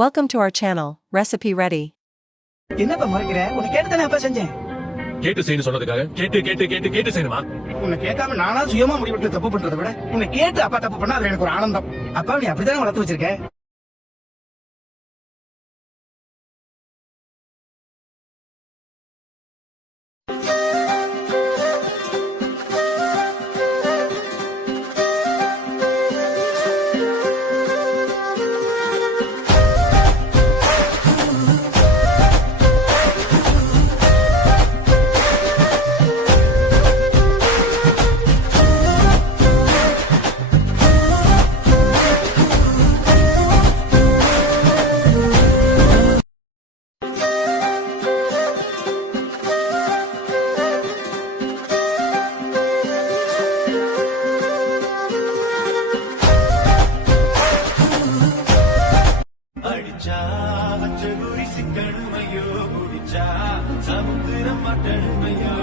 Welcome to our channel, Recipe Ready. என்னப்பா மறைக்கிற? உன்னை கேட்டுதானே அப்பா செஞ்சேன். கேட்டு செய்யணும் சொன்னதுக்காக கேட்டு செய்யணுமா? உன்னை கேட்காம நானா சுயமா முடிவெடுத்து தப்பு பண்றதை விட உன்னை கேட்டு அப்பா தப்பு பண்ணா அது எனக்கு ஒரு ஆனந்தம். அப்பா நீ அப்படித்தானே வளர்த்து வச்சிருக்க. சமுத்திரம் மட்டழுமையோ